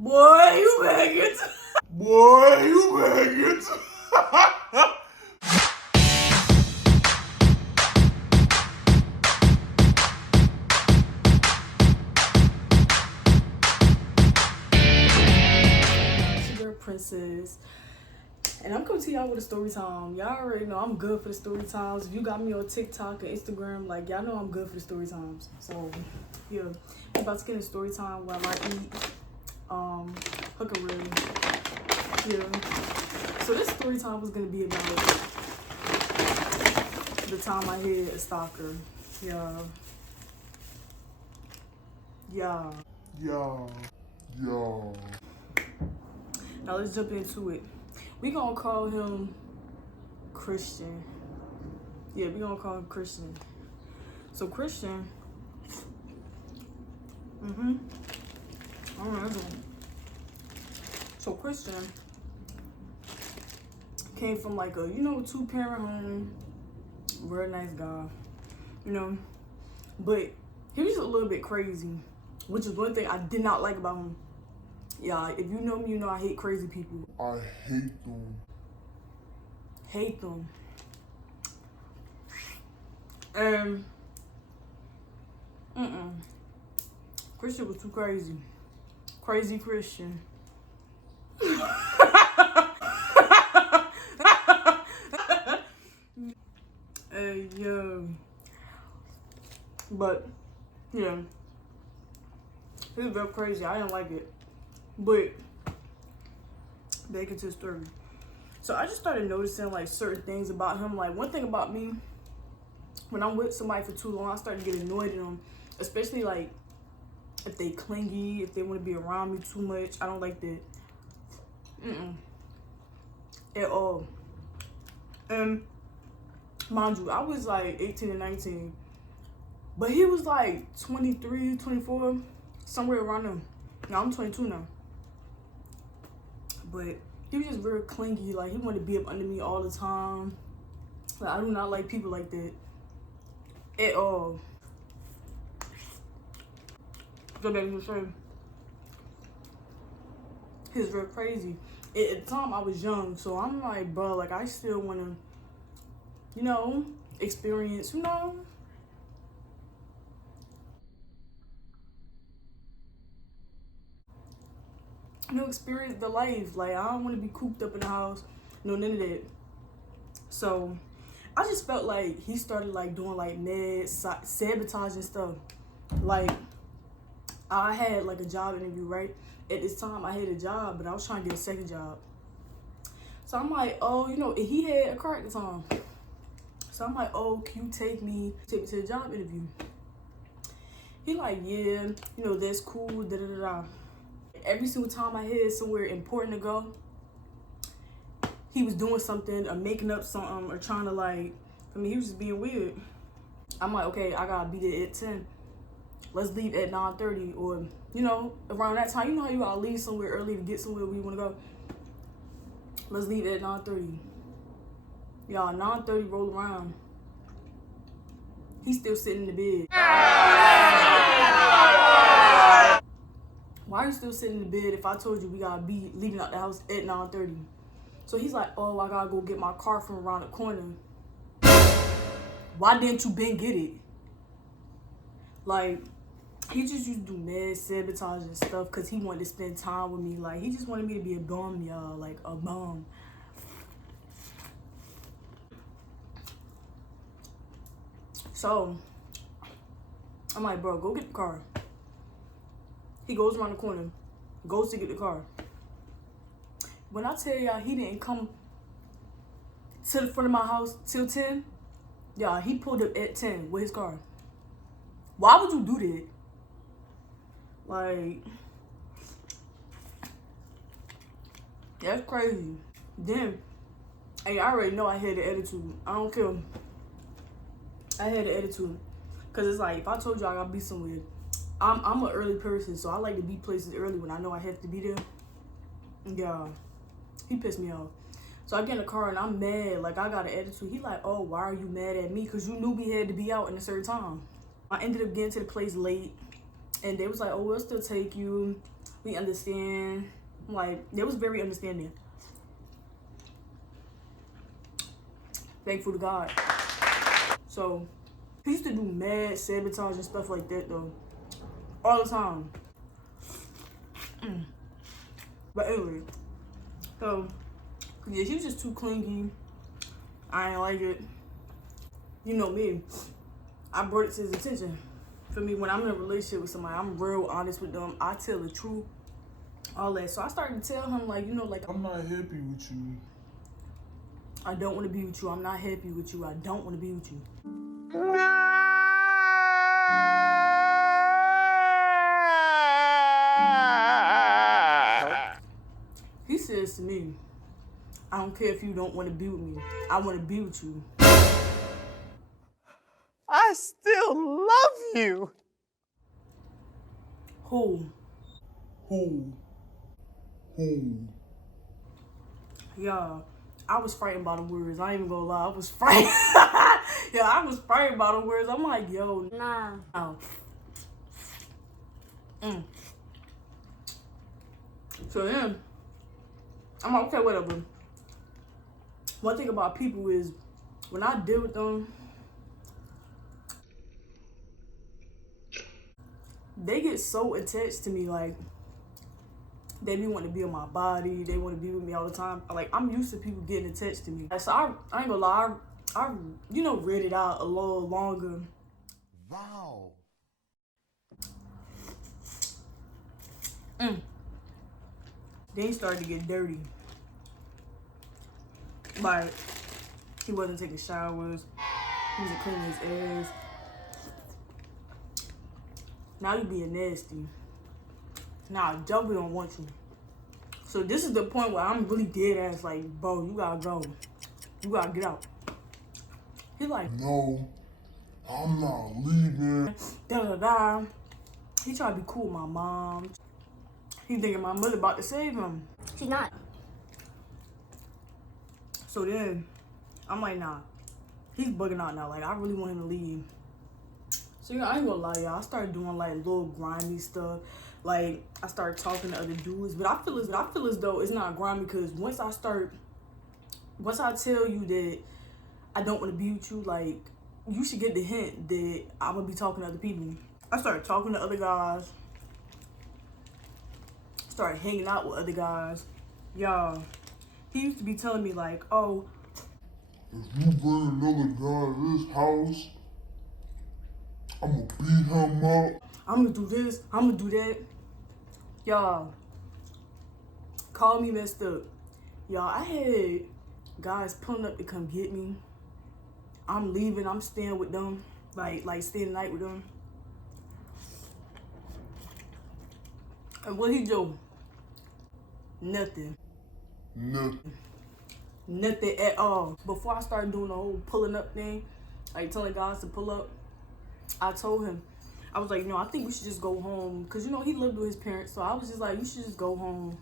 Boy, you maggot. Boy, you maggot. Sugar Princess. And I'm coming to y'all with a story time. Y'all already know I'm good for the story times. If you got me on TikTok and Instagram, like y'all know I'm good for the story times. So yeah, I'm about to get in story time while I eat hookeroo. Yeah. So this story time was gonna be about the time I hit a stalker. Yeah. Yeah. Now let's jump into it. We gonna call him Christian. Yeah, we gonna call him Christian. So Christian. Alright. So Christian came from like a, 2-parent home. Very nice guy, but he was a little bit crazy, which is one thing I did not like about him. Yeah, if you know me, you know I hate crazy people. I hate them. Hate them. And Christian was too crazy. Crazy Christian. Yeah. But yeah, he was very crazy. I didn't like it. But back into the story. So I just started noticing like certain things about him. Like one thing about me, when I'm with somebody for too long, I start to get annoyed at them, especially like if they clingy, if they want to be around me too much. I don't like that. At all. And mind you, I was like 18 and 19, but he was like 23, 24, somewhere around there. Now I'm 22 now. But he was just very clingy. Like, he wanted to be up under me all the time. Like, I do not like people like that. At all. Go back to the story. He was very crazy. At the time, I was young. So I'm like, bro, like, I still want to, experience, experience the life. Like, I don't want to be cooped up in the house. None of that. So I just felt like he started like doing like mad sabotage and stuff. Like, I had like a job interview, right? At this time I had a job, but I was trying to get a second job. So I'm like, oh, he had a car at the time. So I'm like, oh, can you take me to the job interview? He like, yeah, that's cool, da da da da. Every single time I had somewhere important to go, he was doing something or making up something or trying to like, he was just being weird. I'm like, okay, I gotta be there at 10. Let's leave at 9:30 or, around that time. You know how you gotta leave somewhere early to get somewhere where you wanna go? Let's leave at 9:30. Y'all, 9:30 roll around. He's still sitting in the bed. Why are you still sitting in the bed if I told you we gotta be leaving out the house at 9:30? So he's like, oh, I gotta go get my car from around the corner. Why didn't you been get it? Like, he just used to do mad sabotage and stuff because he wanted to spend time with me. Like, he just wanted me to be a bum, y'all. Like, a bum. So, I'm like, bro, go get the car. He goes around the corner, goes to get the car. When I tell y'all he didn't come to the front of my house till 10, y'all, he pulled up at 10 with his car. Why would you do that? Like, that's crazy. Then, hey, I already know I had the attitude. I don't care. I had the attitude. Because it's like, if I told you I gotta be somewhere, I'm an early person, so I like to be places early when I know I have to be there. Yeah, he pissed me off. So I get in the car and I'm mad. Like, I got an attitude. He like, oh, why are you mad at me? Because you knew we had to be out in a certain time. I ended up getting to the place late. And they was like, oh, we'll still take you. We understand. Like, they was very understanding. Thankful to God. So, he used to do mad sabotage and stuff like that, though. All the time. But anyway. So, yeah, he was just too clingy. I ain't like it. You know me. I brought it to his attention. For me, when I'm in a relationship with somebody, I'm real honest with them. I tell the truth. All that. So I started to tell him, like, you know, like, I'm not happy with you. I don't want to be with you. I'm not happy with you. I don't want to be with you. He says to me, I don't care if you don't want to be with me. I want to be with you. I still love you. Who? Who? Y'all, I was frightened by the words. I ain't even gonna lie. I was frightened. Yeah, I was frightened by the words. I'm like, yo, nah. No. So then, I'm like, okay, whatever. One thing about people is, when I deal with them, they get so attached to me. Like, they be wanting to be on my body. They want to be with me all the time. Like, I'm used to people getting attached to me. So I ain't gonna lie. I you know, read it out a little longer. Wow. Then he started to get dirty. Like, he wasn't taking showers. He wasn't cleaning his ass. Now you being nasty. Now I definitely don't want you. So this is the point where I'm really dead ass like, bro, you gotta go. You gotta get out. He like, No, I'm not leaving. Da. He tried to be cool with my mom. He thinking my mother about to save him. She's not. So then, I'm like, nah. He's bugging out now. Like, I really want him to leave. So yeah, I ain't gonna lie, y'all. I started doing like little grimy stuff. Like, I started talking to other dudes. But I feel as though it's not grimy because once I tell you that I don't want to be with you, like, you should get the hint that I'm gonna be talking to other people. I started talking to other guys. Started hanging out with other guys. Y'all, he used to be telling me like, oh, If you bring another guy to this house, I'm gonna beat him up. I'm gonna do this, I'm gonna do that. Y'all, call me messed up. Y'all, I had guys pulling up to come get me. I'm leaving, I'm staying with them, like staying the night with them. And what he do? Nothing. Nothing at all. Before I started doing the whole pulling up thing, like telling guys to pull up, I told him, I was like, I think we should just go home. Cause he lived with his parents. So I was just like, you should just go home.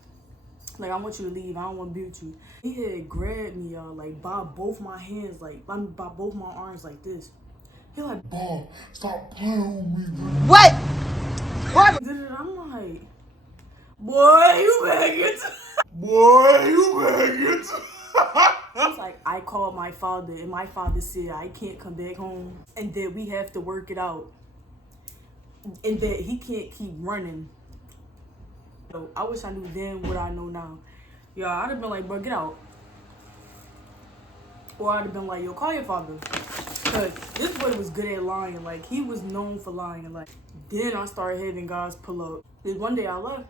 Like, I want you to leave. I don't want to be with you. He had grabbed me, y'all, like by both my hands, like by both my arms like this. He like, Bob, stop playing with me. What? I'm like, boy, you begging. Boy, you begging. It's like, I called my father, and my father said I can't come back home, and that we have to work it out, and that he can't keep running. So I wish I knew then what I know now. Yo, I'd have been like, bro, get out. Or I'd have been like, yo, call your father. Cause this boy was good at lying. Like, he was known for lying. Like, then I started having guys pull up. Then one day I left.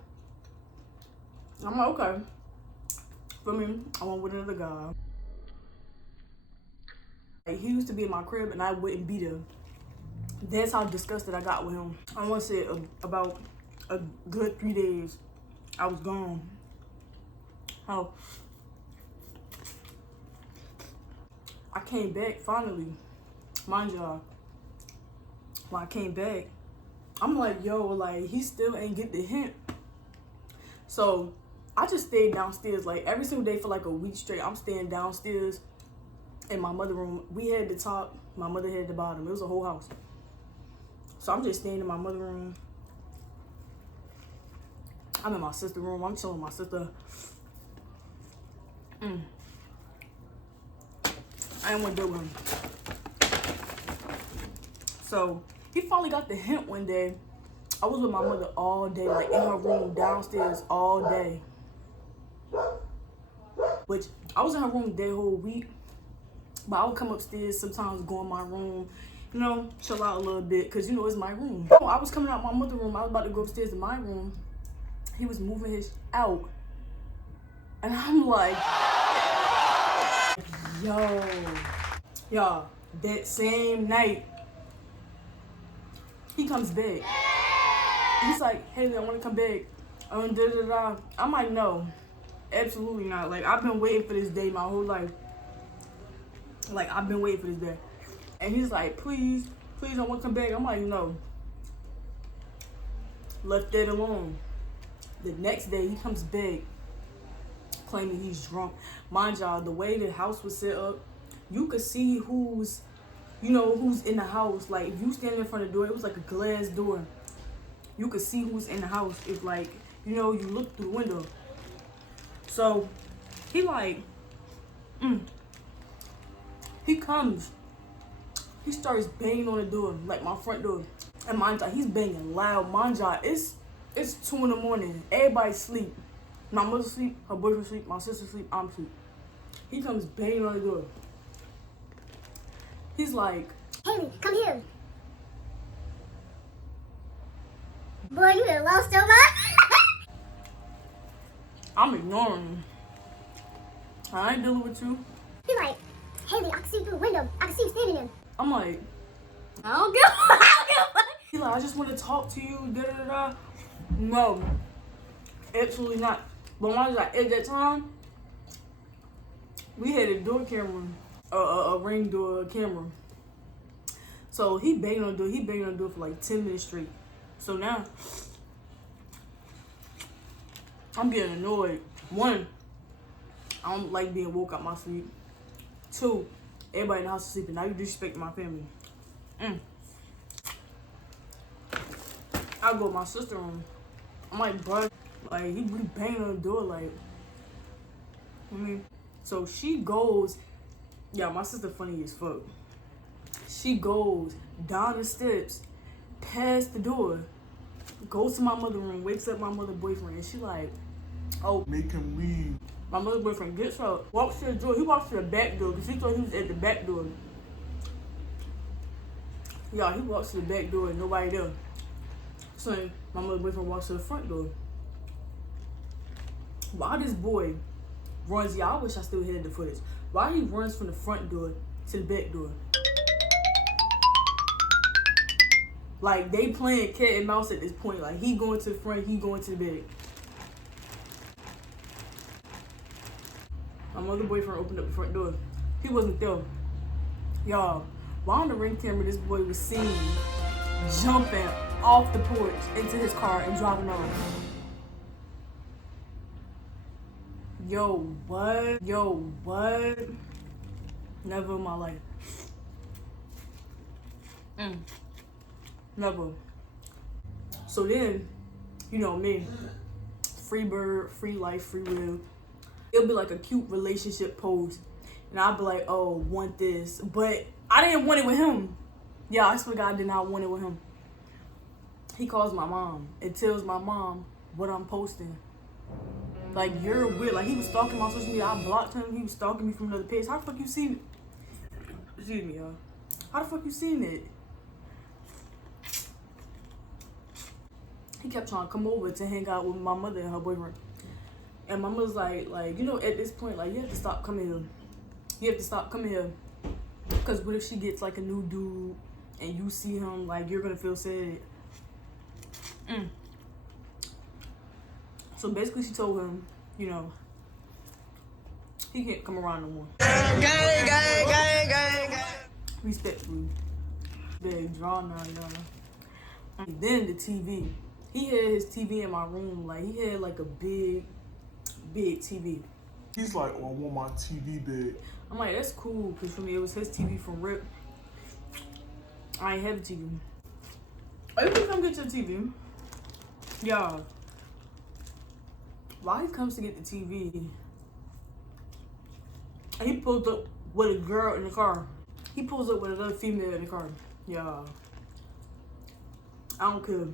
I'm like, okay. For me, I went with another guy. Like, he used to be in my crib and I wouldn't be there. That's how disgusted I got with him. I want to say about a good 3 days, I was gone. How I came back finally. Mind y'all, when I came back, I'm like, yo, like, he still ain't get the hint. So I just stayed downstairs. Like, every single day for like a week straight, I'm staying downstairs in my mother room. We had the top, my mother had the bottom. It was a whole house. So I'm just staying in my mother room. I'm in my sister's room. I'm chilling with my sister. I didn't want to deal with him. So he finally got the hint one day. I was with my mother all day, like in her room downstairs all day. Which I was in her room the whole week. But I would come upstairs sometimes, go in my room, you know, chill out a little bit, because, you know, it's my room. So I was coming out my mother's room. I was about to go upstairs to my room. He was moving his out. And I'm like, yo. Y'all, that same night, he comes back. He's like, Haley, I want to come back. I'm like, no, absolutely not. Like, I've been waiting for this day my whole life. Like, I've been waiting for this day. And he's like, please, I want to come back. I'm like, no. Left that alone. The next day, he comes back, claiming he's drunk. Mind y'all, the way the house was set up, you could see who's in the house. Like, if you stand in front of the door, it was like a glass door. You could see who's in the house if, like, you know, you look through the window. So, he like, he comes. He starts banging on the door, like my front door. And mind y'all, he's banging loud. Mind y'all, it's 2 in the morning. Everybody sleep. My mother sleep, her boyfriend sleep, my sister sleep, I'm sleep. He comes banging on the door. He's like, Haley, come here. Boy, you done lost your mind. I'm ignoring him. I ain't dealing with you. He like, Haley, I can see you through the window. I can see you standing there. I'm like, I don't give a fuck. he like, I just want to talk to you, No, absolutely not. But when I was like, at that time, we had a door camera, a ring door camera. So he banged on the door for like 10 minutes straight. So now, I'm getting annoyed. 1, I don't like being woke out my sleep. 2, everybody in the house is sleeping. Now you disrespecting my family. I go to my sister's room. I'm like, bro, like, he banging on the door, like, so she goes, yeah, my sister funny as fuck. She goes down the steps, past the door, goes to my mother's room, wakes up my mother's boyfriend, and she like, oh, Make him leave. my mother's boyfriend gets up, walks to the door. He walks to the back door because he thought he was at the back door. Yeah, he walks to the back door and nobody there. So my mother's boyfriend walks to the front door. Why this boy runs, I wish I still had the footage. Why he runs from the front door to the back door? Like, they playing cat and mouse at this point. Like, he going to the front, he going to the back. My mother's boyfriend opened up the front door. He wasn't there. Y'all, while on the ring camera, this boy was seen jumping off the porch into his car and driving off. Yo, what? Never in my life. Never. So then, you know me, free bird, free life, free will. It'll be like a cute relationship post. And I'll be like, oh, want this. But I didn't want it with him. Yeah, I swear to God, I did not want it with him. He calls my mom and tells my mom what I'm posting. Like, you're weird. Like, he was stalking my social media. I blocked him. He was stalking me from another page. How the fuck you seen it? Excuse me, y'all. How the fuck you seen it? He kept trying to come over to hang out with my mother and her boyfriend. And my mother's like, you know, at this point, like, you have to stop coming here. You have to stop coming here. Because what if she gets, like, a new dude and you see him, like, you're going to feel sad. So basically she told him, you know, he can't come around no more. Respectfully. Big drawn out, y'all. And then the TV. He had his TV in my room. Like, he had like a big TV. He's like, oh, I want my TV big. I'm like, that's cool, because for me, it was his TV from RIP. I ain't have a TV. Oh, you can come get your TV. Y'all. While he comes to get the TV, he pulls up with a girl in the car. He pulls up with another female in the car. Yeah. I don't care.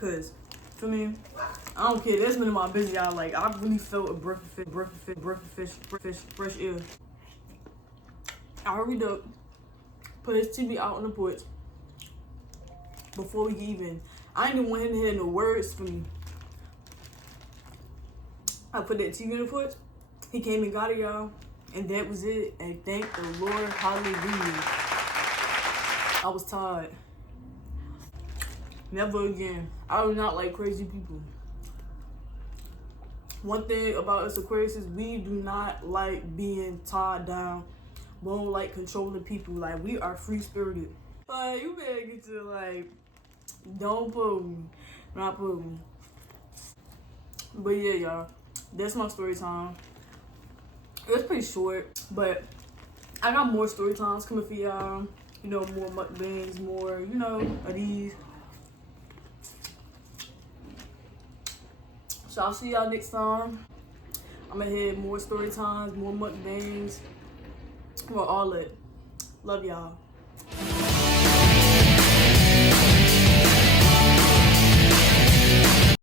Cause, for me, I don't care. That's none of my business, y'all. Like, I really felt a breath of fresh air. I hurried up, put his TV out on the porch before we even. I didn't even want him to hear no words from me. I put that TV on the porch. He came and got it, y'all. And that was it. And thank the Lord. Hallelujah. I was tired. Never again. I do not like crazy people. One thing about us Aquariuses, we do not like being tied down. We don't like controlling people. Like, we are free spirited. Like, you better get to, like, don't pull me. Not pull me. But yeah, y'all. That's my story time. It was pretty short, but I got more story times coming for y'all. You know, more mukbangs, more, you know, of these. So I'll see y'all next time. I'm gonna have more story times, more mukbangs, well, all that. Love y'all.